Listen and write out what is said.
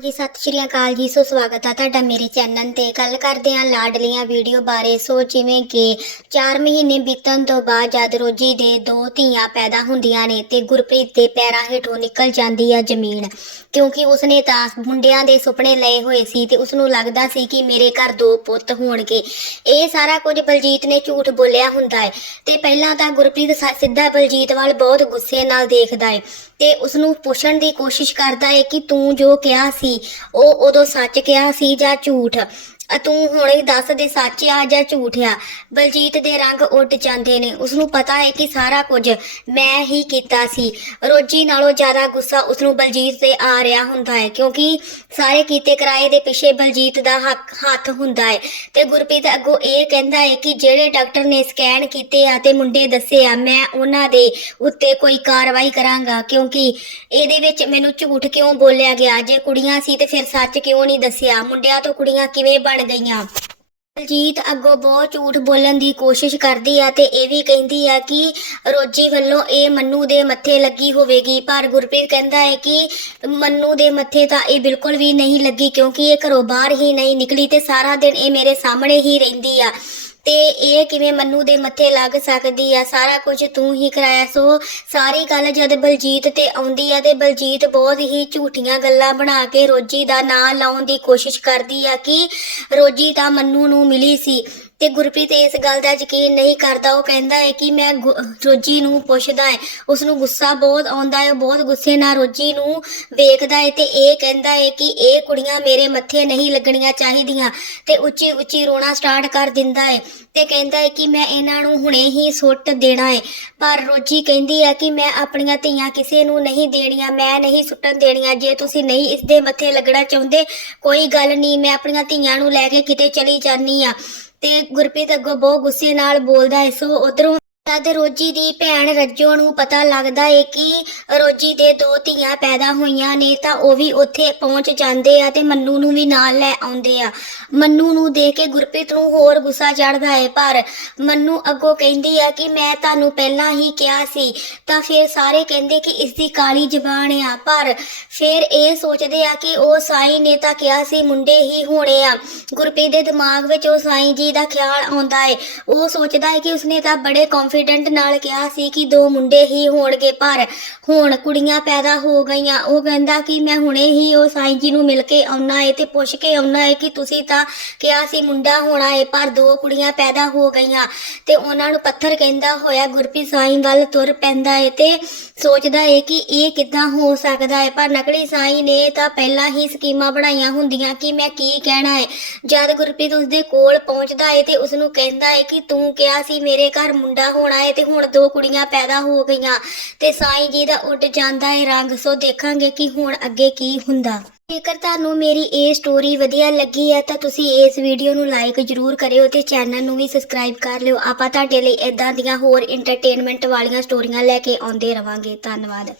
ਜੀ, ਸਤਿ ਸ਼੍ਰੀ ਅਕਾਲ ਜੀ, ਸੋ ਸਵਾਗਤ ਹੈ ਤੁਹਾਡਾ ਮੇਰੇ ਚੈਨਲ ਤੇ। ਗੱਲ ਕਰਦੇ ਹਾਂ ਲਾਡਲੀਆਂ ਵੀਡੀਓ ਬਾਰੇ। ਸੋ ਜਿਵੇਂ ਕਿ 4 ਮਹੀਨੇ ਬੀਤਣ ਤੋਂ ਬਾਅਦ ਜਦ ਰੋਜੀ ਦੇ ਦੋ ਧੀਆਂ ਪੈਦਾ ਹੁੰਦੀਆਂ ਨੇ ਤੇ ਗੁਰਪ੍ਰੀਤ ਦੇ ਪੈਰਾਂ ਹੇਠੋਂ ਨਿਕਲ ਜਾਂਦੀ ਆ ਜ਼ਮੀਨ। ਕਿਉਂਕਿ ਉਸਨੇ ਤਾਂ ਮੁੰਡਿਆਂ ਦੇ ਸੁਪਨੇ ਲਏ ਹੋਏ ਸੀ ਤੇ ਉਸਨੂੰ ਲੱਗਦਾ ਸੀ ਕਿ ਮੇਰੇ ਘਰ ਦੋ ਪੁੱਤ ਹੋਣਗੇ। ਇਹ ਸਾਰਾ ਕੁਝ ਬਲਜੀਤ ਨੇ ਝੂਠ ਬੋਲਿਆ ਹੁੰਦਾ ਹੈ। ਤੇ ਪਹਿਲਾਂ ਤਾਂ ਗੁਰਪ੍ਰੀਤ ਸਾ- ਸਿੱਧਾ ਬਲਜੀਤ ਵੱਲ ਬਹੁਤ ਗੁੱਸੇ ਨਾਲ ਦੇਖਦਾ ਹੈ ਤੇ ਉਸ ਨੂੰ ਪੁੱਛਣ ਦੀ ਕੋਸ਼ਿਸ਼ ਕਰਦਾ ਹੈ ਕਿ ਤੂੰ ਜੋ ਕਿਹਾ ਸੀ ਉਹ ਉਦੋਂ ਸੱਚ ਕਿਹਾ ਸੀ ਜਾਂ ਝੂਠ? ਤੂੰ ਹੁਣੇ ਦੱਸ ਦੇ ਸੱਚ ਆ ਜਾਂ ਝੂਠ ਆ? ਬਲਜੀਤ ਦੇ ਰੰਗ ਉੱਡ ਜਾਂਦੇ ਨੇ। ਉਸ ਨੂੰ ਪਤਾ ਹੈ ਕਿ ਸਾਰਾ ਕੁਝ ਮੈਂ ਹੀ ਕੀਤਾ ਸੀ। ਰੋਜੀ ਨਾਲੋਂ ਜ਼ਿਆਦਾ ਗੁੱਸਾ ਉਸ ਨੂੰ ਬਲਜੀਤ ਤੇ ਆ ਰਿਹਾ ਹੁੰਦਾ ਹੈ, ਕਿਉਂਕਿ ਸਾਰੇ ਕੀਤੇ ਕਿਰਾਏ ਦੇ ਪਿੱਛੇ ਬਲਜੀਤ ਦਾ ਹੱਕ, ਹੱਥ ਹੁੰਦਾ ਹੈ। ਤੇ ਗੁਰਪ੍ਰੀਤ ਅੱਗੋਂ ਇਹ ਕਹਿੰਦਾ ਹੈ ਕਿ ਜਿਹੜੇ ਡਾਕਟਰ ਨੇ ਸਕੈਨ ਕੀਤੇ ਆ ਤੇ ਮੁੰਡੇ ਦੱਸੇ ਆ, ਮੈਂ ਉਹਨਾਂ ਦੇ ਉੱਤੇ ਕੋਈ ਕਾਰਵਾਈ ਕਰਾਂਗਾ, ਕਿਉਂਕਿ ਇਹਦੇ ਵਿੱਚ ਮੈਨੂੰ ਝੂਠ ਕਿਉਂ ਬੋਲਿਆ ਗਿਆ? ਜੇ ਕੁੜੀਆਂ ਸੀ ਤੇ ਫਿਰ ਸੱਚ ਕਿਉਂ ਨਹੀਂ ਦੱਸਿਆ? ਮੁੰਡਿਆਂ ਤੋਂ ਕੁੜੀਆਂ ਕਿਵੇਂ ਬਣ ਗਈਆਂ। ਬਲਜੀਤ ਅੱਗੋਂ ਬਹੁਤ ਝੂਠ ਬੋਲਣ ਦੀ ਕੋਸ਼ਿਸ਼ ਕਰਦੀ ਆ ਤੇ ਇਹ ਵੀ ਕਹਿੰਦੀ ਆ ਕਿ ਰੋਜੀ ਵੱਲੋਂ ਇਹ ਮੰਨੂ ਦੇ ਮੱਥੇ ਲੱਗੀ ਹੋਵੇਗੀ। ਪਰ ਗੁਰਪ੍ਰੀਤ ਕਹਿੰਦਾ ਹੈ ਕਿ ਮੰਨੂ ਦੇ ਮੱਥੇ ਤਾਂ ਇਹ ਬਿਲਕੁਲ ਵੀ ਨਹੀਂ ਲੱਗੀ ਕਿਉਂਕਿ ਇਹ ਘਰੋਂ ਬਾਹਰ ਹੀ ਨਹੀਂ ਨਿਕਲੀ ਤੇ ਸਾਰਾ ਦਿਨ ਇਹ ਮੇਰੇ ਸਾਹਮਣੇ ਹੀ ਰਹਿੰਦੀ ਆ। ਤੇ ਇਹ ਕਿਵੇਂ ਮੰਨੂ ਦੇ ਮੱਥੇ ਲੱਗ ਸਕਦੀ ਆ, ਸਾਰਾ ਕੁਝ ਤੂੰ ਹੀ ਕਰਾਇਆ ਸੋ ਸਾਰੀ ਗੱਲ ਜਦ ਬਲਜੀਤ ਤੇ ਆਉਂਦੀ ਆ ਤੇ ਬਲਜੀਤ ਬਹੁਤ ਹੀ ਝੂਠੀਆਂ ਗੱਲਾਂ ਬਣਾ ਕੇ ਰੋਜੀ ਦਾ ਨਾਂ ਲਾਉਣ ਦੀ ਕੋਸ਼ਿਸ਼ ਕਰਦੀ ਆ ਕਿ ਰੋਜੀ ਤਾਂ ਮੰਨੂ ਨੂੰ ਮਿਲੀ ਸੀ। ਤੇ ਗੁਰਪ੍ਰੀਤ ਇਸ ਗੱਲ ਦਾ ਯਕੀਨ ਨਹੀਂ ਕਰਦਾ। ਉਹ ਕਹਿੰਦਾ ਹੈ ਕਿ ਮੈਂ ਗੁ- ਰੋਜੀ ਨੂੰ ਪੁੱਛਦਾ ਹੈ। ਉਸ ਨੂੰ ਗੁੱਸਾ ਬਹੁਤ ਆਉਂਦਾ ਹੈ। ਬਹੁਤ ਗੁੱਸੇ ਨਾਲ ਰੋਜੀ ਨੂੰ ਵੇਖਦਾ ਹੈ ਤੇ ਇਹ ਕਹਿੰਦਾ ਹੈ ਕਿ ਇਹ ਕੁੜੀਆਂ ਮੇਰੇ ਮੱਥੇ ਨਹੀਂ ਲੱਗਣੀਆਂ ਚਾਹੀਦੀਆਂ ਤੇ ਉੱਚੀ ਉੱਚੀ ਰੋਣਾ ਸਟਾਰਟ ਕਰ ਦਿੰਦਾ ਹੈ ਤੇ ਕਹਿੰਦਾ ਹੈ ਕਿ ਮੈਂ ਇਹਨਾਂ ਨੂੰ ਹੁਣੇ ਹੀ ਸੁੱਟ ਦੇਣਾ ਹੈ। ਪਰ ਰੋਜੀ ਕਹਿੰਦੀ ਹੈ ਕਿ ਮੈਂ ਆਪਣੀਆਂ ਧੀਆਂ ਕਿਸੇ ਨੂੰ ਨਹੀਂ ਦੇਣੀਆਂ, ਮੈਂ ਨਹੀਂ ਸੁੱਟਣ ਦੇਣੀਆਂ। ਜੇ ਤੁਸੀਂ ਨਹੀਂ ਇਸ ਦੇ ਮੱਥੇ ਲੱਗਣਾ ਚਾਹੁੰਦੇ, ਕੋਈ ਗੱਲ ਨਹੀਂ। ਮੈਂ ਆਪਣੀਆਂ ਧੀਆਂ ਨੂੰ ਲੈ ਕੇ ਕਿਤੇ ਚਲੀ ਜਾਨੀ ਆ ਤੇ ਗੁਰਪ੍ਰੀਤ ਅੱਗੋਂ ਬਹੁਤ ਗੁੱਸੇ ਨਾਲ ਬੋਲਦਾ ਹੈ ਸੋ ਉਧਰੋਂ ਤਦ ਰੋਜੀ ਦੀ ਭੈਣ ਰੱਜੋ ਨੂੰ ਪਤਾ ਲੱਗਦਾ ਹੈ ਕਿ ਰੋਜੀ ਦੇ ਦੋ ਧੀਆਂ ਪੈਦਾ ਹੋਈਆਂ ਨੇ ਤਾਂ ਉਹ ਵੀ ਉੱਥੇ ਪਹੁੰਚ ਜਾਂਦੇ ਆ ਤੇ ਮੰਨੂ ਨੂੰ ਵੀ ਨਾਲ ਲੈ ਆਉਂਦੇ ਆ। ਮੰਨੂ ਨੂੰ ਦੇਖ ਕੇ ਗੁਰਪ੍ਰੀਤ ਨੂੰ ਹੋਰ ਗੁੱਸਾ ਚੜਦਾ ਹੈ ਪਰ ਮੰਨੂ ਅੱਗੋਂ ਕਹਿੰਦੀ ਆ ਕਿ ਮੈਂ ਤੁਹਾਨੂੰ ਪਹਿਲਾਂ ਹੀ ਕਿਹਾ ਸੀ, ਤਾਂ ਫਿਰ ਸਾਰੇ ਕਹਿੰਦੇ ਕਿ ਇਸ ਦੀ ਕਾਲੀ ਜ਼ਬਾਨ ਆ, ਪਰ ਫਿਰ ਇਹ ਸੋਚਦੇ ਆ ਕਿ ਉਹ ਸਾਈ ਨੇ ਤਾਂ ਕਿਹਾ ਸੀ ਮੁੰਡੇ ਹੀ ਹੋਣੇ ਆ। ਗੁਰਪ੍ਰੀਤ ਦੇ ਦਿਮਾਗ ਵਿੱਚ ਉਹ ਸਾਈ ਜੀ ਦਾ ਖਿਆਲ ਆਉਂਦਾ ਹੈ ਉਹ ਸੋਚਦਾ ਹੈ ਕਿ ਉਸਨੇ ਤਾਂ ਬੜੇ ਕੌਨਫੀਡੈਂਟ ਨਾਲ ਕਿਹਾ ਸੀ ਕਿ ਦੋ ਮੁੰਡੇ ਹੀ ਹੋਣਗੇ, ਪਰ ਹੁਣ ਕੁੜੀਆਂ ਪੈਦਾ ਹੋ ਗਈਆਂ। ਉਹ ਕਹਿੰਦਾ ਕਿ ਮੈਂ ਹੁਣੇ ਹੀ ਉਹ ਸਾਈ ਜੀ ਨੂੰ ਮਿਲ ਕੇ ਆਉਣਾ ਹੈ ਤੇ ਪੁੱਛ ਕੇ ਆਉਣਾ ਹੈ ਕਿ ਤੁਸੀਂ ਤਾਂ ਕਿਹਾ ਸੀ ਮੁੰਡਾ ਹੋਣਾ ਹੈ ਪਰ ਦੋ ਕੁੜੀਆਂ ਪੈਦਾ ਹੋ ਗਈਆਂ। ਤੇ ਉਹਨਾਂ ਨੂੰ ਪੱਥਰ ਕਹਿੰਦਾ ਹੋਇਆ ਗੁਰਪ੍ਰੀਤ ਸਾਈਂ ਵੱਲ ਤੁਰ ਪੈਂਦਾ ਹੈ ਤੇ ਸੋਚਦਾ ਹੈ ਕਿ ਇਹ ਕਿੱਦਾਂ ਹੋ ਸਕਦਾ ਹੈ ਪਰ ਨਕਲੀ ਸਾਈਂ ਨੇ ਤਾਂ ਪਹਿਲਾਂ ਹੀ ਸਕੀਮਾਂ ਬਣਾਈਆਂ ਹੁੰਦੀਆਂ ਕਿ ਮੈਂ ਕੀ ਕਹਿਣਾ ਹੈ ਜਦ ਗੁਰਪ੍ਰੀਤ ਉਸਦੇ ਕੋਲ ਪਹੁੰਚਦਾ ਏ ਤੇ ਉਸ ਨੂੰ ਕਹਿੰਦਾ ਹੈ ਕਿ ਤੂੰ ਕਿਹਾ ਸੀ ਮੇਰੇ ਘਰ ਮੁੰਡਾ ਹੋਣਾ ਹੈ ਤੇ ਹੁਣ ਦੋ ਕੁੜੀਆਂ ਪੈਦਾ ਹੋ ਗਈਆਂ ਤੇ ਸਾਈ ਜੀ ਦਾ ਉੱਡ ਜਾਂਦਾ ਹੈ ਰੰਗ, ਸੋ ਦੇਖਾਂਗੇ ਕਿ ਹੁਣ ਅੱਗੇ ਕੀ ਹੁੰਦਾ। ਜੇਕਰ ਤੁਹਾਨੂੰ ਮੇਰੀ ਇਹ ਸਟੋਰੀ ਵਧੀਆ ਲੱਗੀ ਹੈ ਤਾਂ ਤੁਸੀਂ ਇਸ ਵੀਡੀਓ ਨੂੰ ਲਾਈਕ ਜਰੂਰ ਕਰਿਓ ਤੇ ਚੈਨਲ ਨੂੰ ਵੀ ਸਬਸਕ੍ਰਾਈਬ ਕਰ ਲਿਓ। ਆਪਾਂ ਤੁਹਾਡੇ ਲਈ ਇਦਾਂ ਦੀਆਂ ਹੋਰ ਐਂਟਰਟੇਨਮੈਂਟ ਵਾਲੀਆਂ ਸਟੋਰੀਆਂ ਲੈ ਕੇ ਆਉਂਦੇ ਰਵਾਂਗੇ। ਧੰਨਵਾਦ।